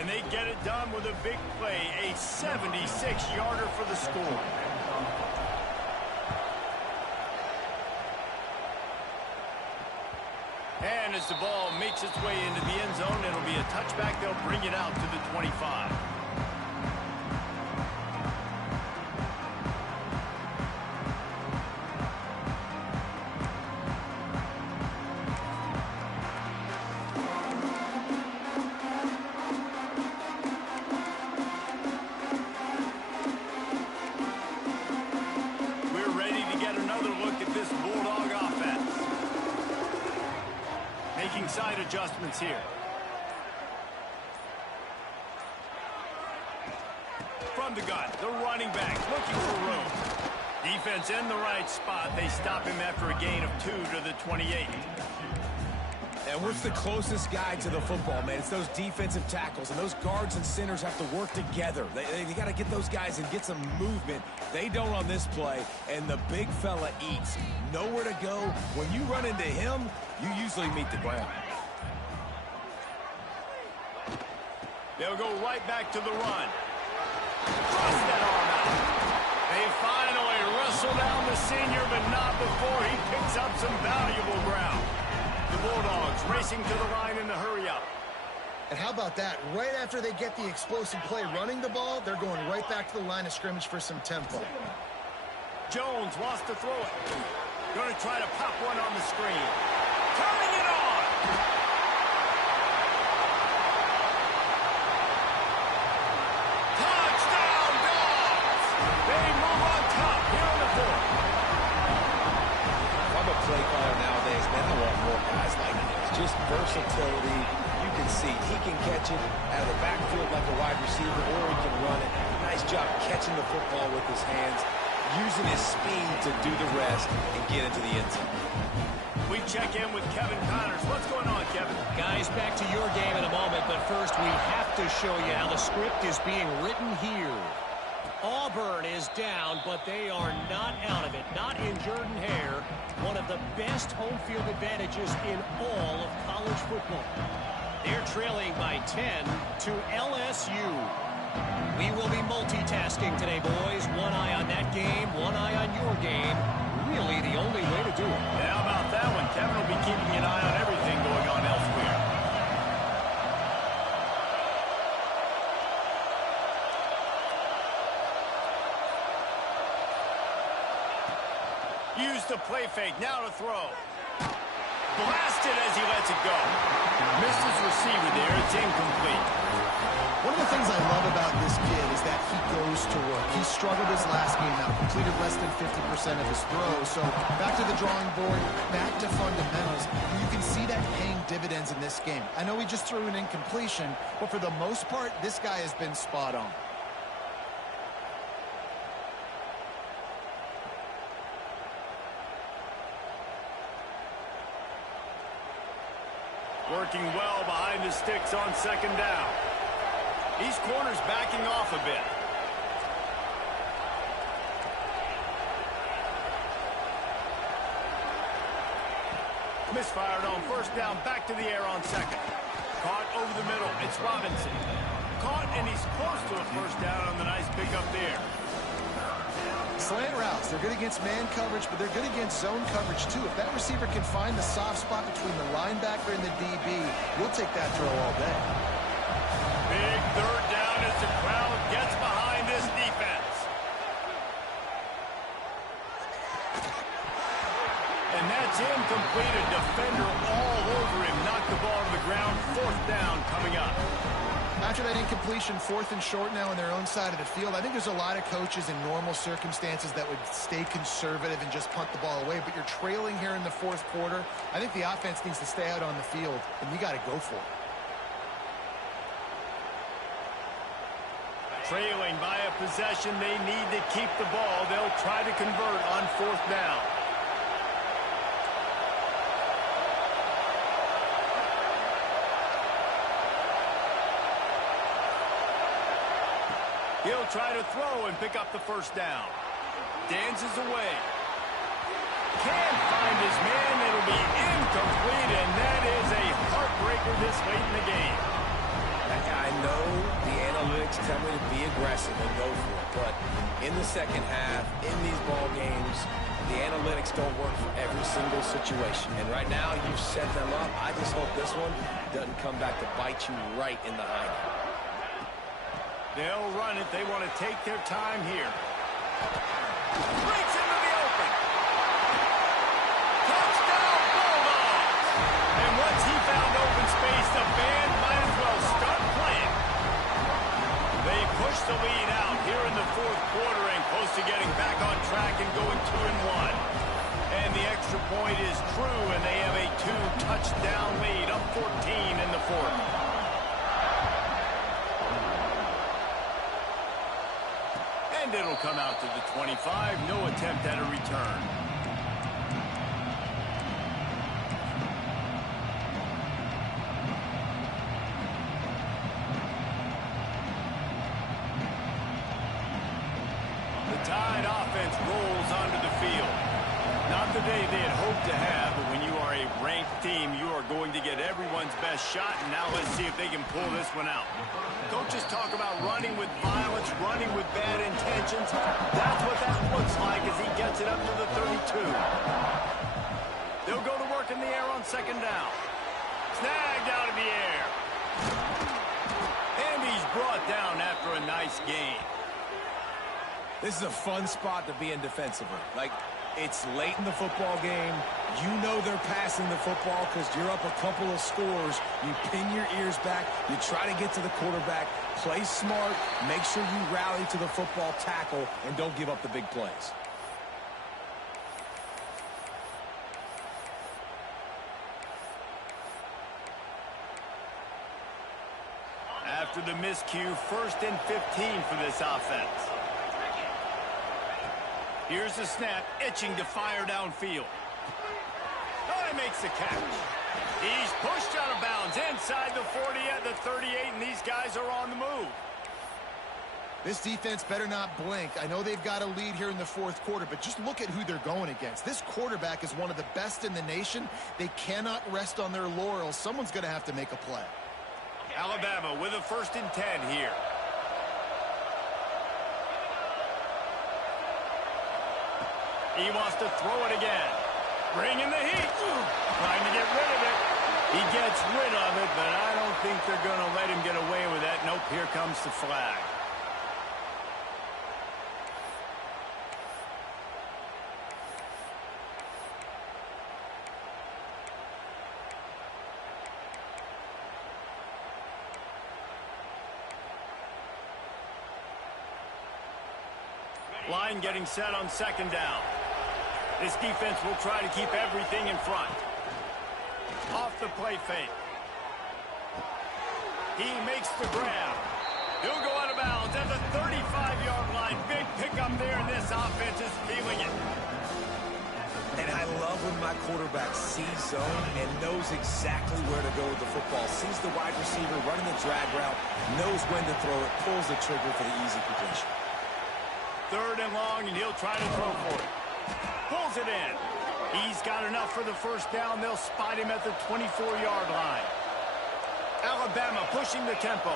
And they get it done with a big play, a 76-yarder for the score. And as the ball makes its way into the end zone, it'll be a touchback. They'll bring it out to the 25. Side adjustments here. From the gun, the running back looking for room. Defense in the right spot. They stop him after a gain of 2 to the 28. And what's the closest guy to the football, man? It's those defensive tackles, and those guards and centers have to work together. They got to get those guys and get some movement. They don't on this play, and the big fella eats. Nowhere to go. When you run into him, you usually meet the ground. They'll go right back to the run. Thrust that arm out. They finally wrestle down the senior, but not before he picks up some valuable ground. The Bulldogs racing to the line in the hurry-up. And how about that? Right after they get the explosive play running the ball, they're going right back to the line of scrimmage for some tempo. Jones wants to throw it. Going to try to pop one on the screen. Turning it on. Touchdown, Dogs! They move on top here in the 4th. If I'm a play caller nowadays, man, I want more guys like this. Just versatility. You can see he can catch it out of the backfield like a wide receiver, or he can run it. Nice job catching the football with his hands, using his speed to do the rest and get into the end zone. We check in with Kevin Connors. What's going on, Kevin? Guys, back to your game in a moment, but first we have to show you how the script is being written here. Auburn is down, but they are not out of it. Not in Jordan Hare, one of the best home field advantages in all of college football. They're trailing by 10 to LSU. We will be multitasking today, boys. One eye on that game, one eye on your game. Really the only way to do it. Yeah, how about that one? Kevin will be keeping an eye on everything going on elsewhere. Use the play fake. Now to throw. Blasted as he lets it go. Missed his receiver there. It's incomplete. One of the things I love about this kid is that he goes to work. He struggled his last game out, completed less than 50% of his throws. So back to the drawing board, back to fundamentals. You can see that paying dividends in this game. I know he just threw an incompletion, but for the most part, this guy has been spot on. Working well behind the sticks on second down. These corners backing off a bit. Misfired on first down, back to the air on second. Caught over the middle, it's Robinson. Caught, and he's close to a first down on the nice pickup there. Slant routes, they're good against man coverage, but they're good against zone coverage too. If that receiver can find the soft spot between the linebacker and the DB, we'll take that throw all day. Big third down as the crowd gets behind this defense. And that's incomplete. A defender all over him. Knocked the ball to the ground. Fourth down coming up. After that incompletion, 4th and short now on their own side of the field, I think there's a lot of coaches in normal circumstances that would stay conservative and just punt the ball away, but you're trailing here in the 4th quarter. I think the offense needs to stay out on the field, and you got to go for it. Trailing by a possession, they need to keep the ball. They'll try to convert on 4th down. He'll try to throw and pick up the first down. Dances away. Can't find his man. It'll be incomplete, and that is a heartbreaker this late in the game. I know the analytics tell me to be aggressive and go for it, but in the second half, in these ball games, the analytics don't work for every single situation. And right now, you've set them up. I just hope this one doesn't come back to bite you right in the hind. They'll run it. They want to take their time here. Breaks into the open. Touchdown, Bulldogs! And once he found open space, the band might as well start playing. They push the lead out here in the fourth quarter and close to getting back on track and going 2-1. And the extra point is true, and they have a 2-touchdown lead, up 14 in the fourth. And it'll come out to the 25. No attempt at a return. The Tide offense rolls onto the field. Not the day they had hoped to have, but when you are a ranked team, you are going to get everyone's best shot, and now let's see if they can pull this one out. Coaches talk about running with violence, running with bad intentions. That's what that looks like as he gets it up to the 32. They'll go to work in the air on second down. Snagged out of the air. And he's brought down after a nice gain. This is a fun spot to be in defensively. Like, it's late in the football game. You know they're passing the football because you're up a couple of scores. You pin your ears back. You try to get to the quarterback. Play smart. Make sure you rally to the football tackle and don't give up the big plays. After the miscue, 1st and 15 for this offense. Here's the snap, itching to fire downfield. Oh, he makes the catch. He's pushed out of bounds inside the 40 at the 38, and these guys are on the move. This defense better not blink. I know they've got a lead here in the fourth quarter, but just look at who they're going against. This quarterback is one of the best in the nation. They cannot rest on their laurels. Someone's going to have to make a play. Alabama with a 1st and 10 here. He wants to throw it again. Bring in the heat. Trying to get rid of it. He gets rid of it, but I don't think they're going to let him get away with that. Nope, here comes the flag. Line getting set on second down. This defense will try to keep everything in front. Off the play fake. He makes the grab. He'll go out of bounds at the 35-yard line. Big pickup there, and this offense is feeling it. And I love when my quarterback sees zone and knows exactly where to go with the football. Sees the wide receiver running the drag route, knows when to throw it, pulls the trigger for the easy completion. 3rd and long, and he'll try to throw for it. Pulls it in. He's got enough for the first down. They'll spot him at the 24-yard line. Alabama pushing the tempo.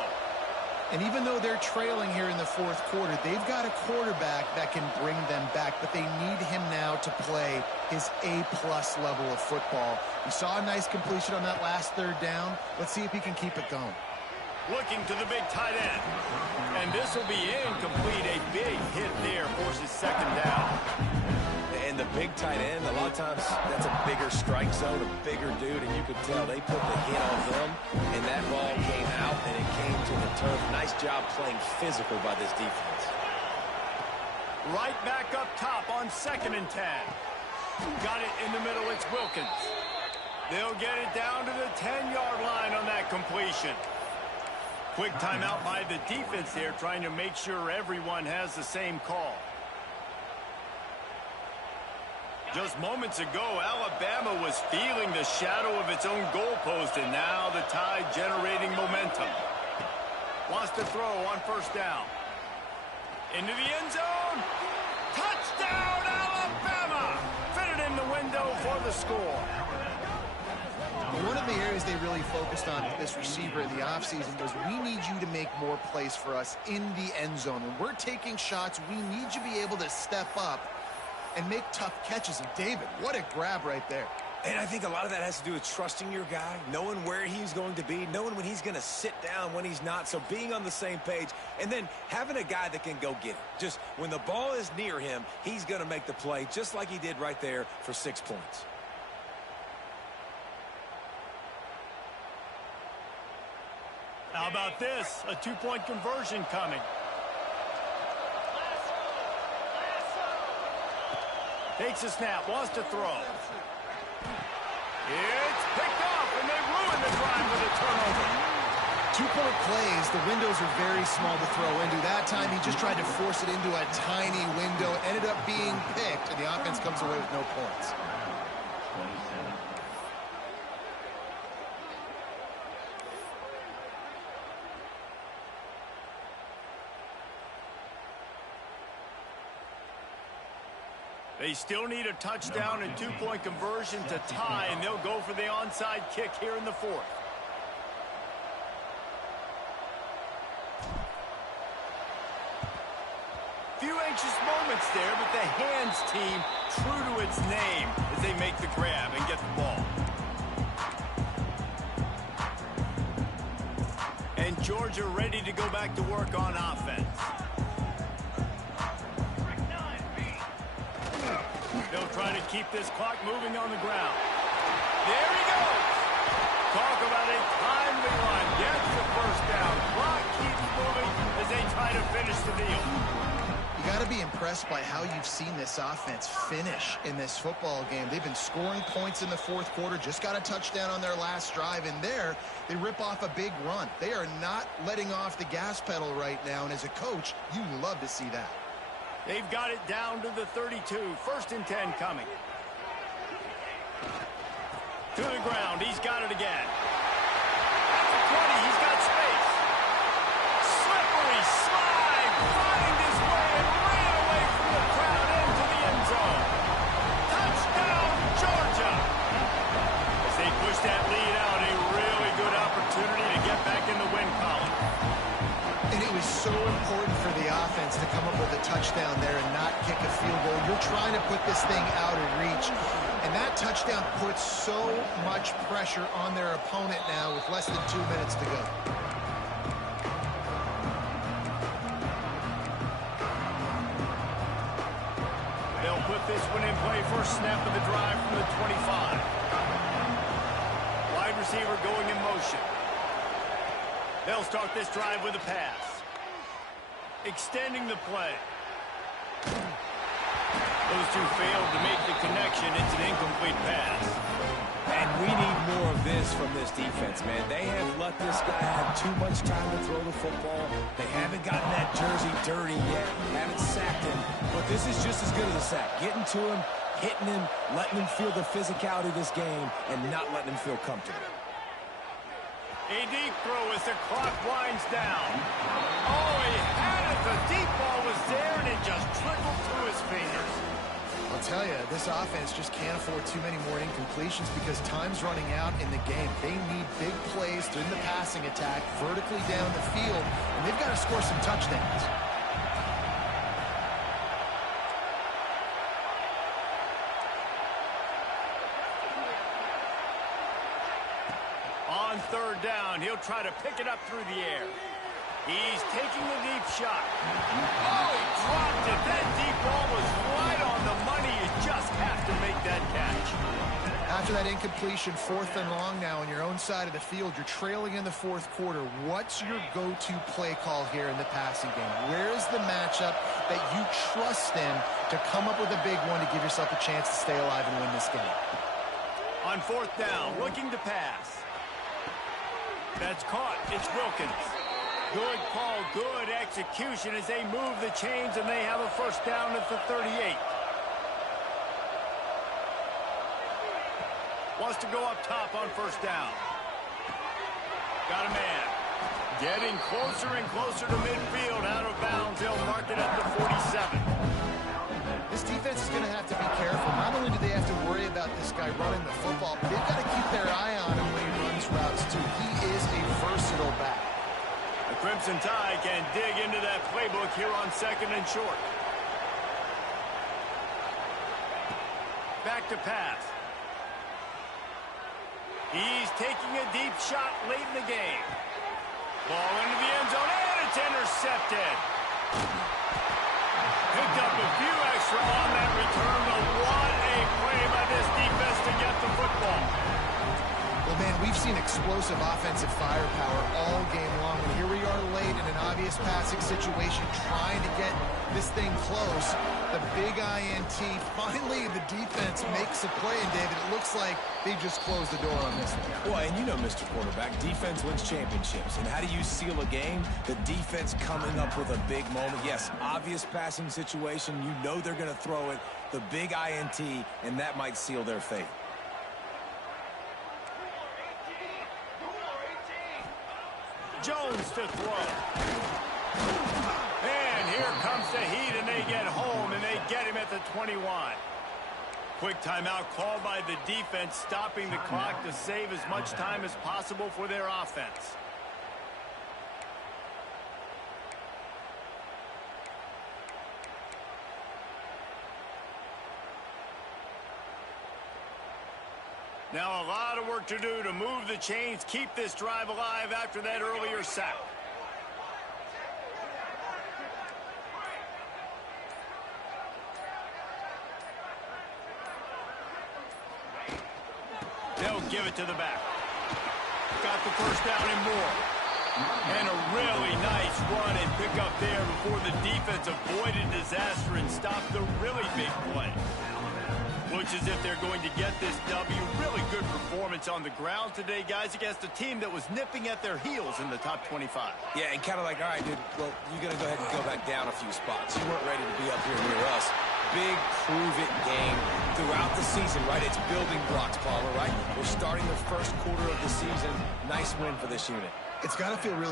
And even though they're trailing here in the fourth quarter, they've got a quarterback that can bring them back, but they need him now to play his A-plus level of football. We saw a nice completion on that last 3rd down. Let's see if he can keep it going. Looking to the big tight end. And this will be incomplete. A big hit there forces second down. And the big tight end, a lot of times that's a bigger strike zone, a bigger dude, and you could tell they put the hit on him, and that ball came out, and it came to the turf. Nice job playing physical by this defense. Right back up top on 2nd and 10. Got it in the middle. It's Wilkins. They'll get it down to the 10-yard line on that completion. Quick timeout by the defense there, trying to make sure everyone has the same call. Just moments ago, Alabama was feeling the shadow of its own goalpost, and now the Tide generating momentum. Wants to throw on 1st down. Into the end zone. Touchdown, Alabama! Fitted in the window for the score. One of the areas they really focused on with this receiver in the offseason was we need you to make more plays for us in the end zone. When we're taking shots, we need you to be able to step up and make tough catches. And David, what a grab right there. And I think a lot of that has to do with trusting your guy, knowing where he's going to be, knowing when he's going to sit down, when he's not. So being on the same page, and then having a guy that can go get it. Just when the ball is near him, he's going to make the play, just like he did right there for 6 points. How about this? A two-point conversion coming. Takes a snap, wants to throw. It's picked off, and they ruin the drive with a turnover. 2-point plays, the windows are very small to throw into. That time, he just tried to force it into a tiny window, ended up being picked, and the offense comes away with no points. 27. They still need a touchdown and two-point conversion to tie, and they'll go for the onside kick here in the fourth. Few anxious moments there, but the hands team true to its name as they make the grab and get the ball. And Georgia ready to go back to work on offense. They'll try to keep this clock moving on the ground. There he goes. Talk about a timely run. Gets the first down. Clock keeps moving as they try to finish the deal. You got to be impressed by how you've seen this offense finish in this football game. They've been scoring points in the fourth quarter, just got a touchdown on their last drive, and there they rip off a big run. They are not letting off the gas pedal right now, and as a coach, you love to see that. They've got it down to the 32. 1st and 10 coming. To the ground. He's got it again. At the 20, he's got space. Slippery slide. Find his way and ran away from the crowd into the end zone. Touchdown, Georgia. As they push that lead out, a really good opportunity to get back in the win column. And it was so important for the offense to come up with a touchdown there and not kick a field goal. You're trying to put this thing out of reach. And that touchdown puts so much pressure on their opponent now with less than 2 minutes to go. They'll put this one in play. First snap of the drive from the 25. Wide receiver going in motion. They'll start this drive with a pass. Extending the play. Those two failed to make the connection. It's an incomplete pass. And we need more of this from this defense, man. They have let this guy have too much time to throw the football. They haven't gotten that jersey dirty yet. Haven't sacked him. But this is just as good as a sack. Getting to him, hitting him, letting him feel the physicality of this game, and not letting him feel comfortable. A deep throw as the clock winds down. Oh, he had it. The deep ball was there, and it just trickled through his fingers. I'll tell you, this offense just can't afford too many more incompletions because time's running out in the game. They need big plays in the passing attack, vertically down the field, and they've got to score some touchdowns. On 3rd down, he'll try to pick it up through the air. He's taking the deep shot. Oh, he dropped it. That deep ball was right on the money. You just have to make that catch. After that incompletion, 4th and long now on your own side of the field, you're trailing in the 4th quarter. What's your go-to play call here in the passing game? Where's the matchup that you trust in to come up with a big one to give yourself a chance to stay alive and win this game? On 4th down, looking to pass. That's caught. It's Wilkins. Good call, good execution as they move the chains, and they have a first down at the 38. Wants to go up top on 1st down. Got a man. Getting closer and closer to midfield. Out of bounds. They'll mark it at the This defense is going to have to be careful. Not only do they have to worry about this guy running the football, but they've got to keep their eye on him when he runs routes, too. He is a versatile back. The Crimson Tide can dig into that playbook here on 2nd and short. Back to pass. He's taking a deep shot late in the game. Ball into the end zone, and it's intercepted. Picked up a few extra on that return, but what a play by this defense to get the football. Well, man, we've seen explosive offensive firepower all game long, and here we are late in an obvious passing situation trying to get this thing close. The big INT. Finally, the defense makes a play, and David, it looks like they just closed the door on this one. Well, and you know, Mr. Quarterback, defense wins championships. And how do you seal a game? The defense coming up with a big moment. Yes, obvious passing situation. You know they're going to throw it. The big INT, and that might seal their fate. Jones to throw. And here comes the heat, and they get home, and they get him at the 21. Quick timeout called by the defense, stopping the clock to save as much time as possible for their offense. Now a lot of work to do to move the chains, keep this drive alive after that earlier sack. They'll give it to the back. Got the first down and more. And a really nice run and pick up there before the defense avoided disaster and stopped the really big play. Looks as if they're going to get this W. Really good performance on the ground today, guys, against a team that was nipping at their heels in the top 25. Yeah, and kind of like, all right, dude, well, you got to go ahead and go back down a few spots. You weren't ready to be up here near us. Big prove-it game throughout the season, right? It's building blocks, Paula, right? We're starting the first quarter of the season. Nice win for this unit. It's got to feel really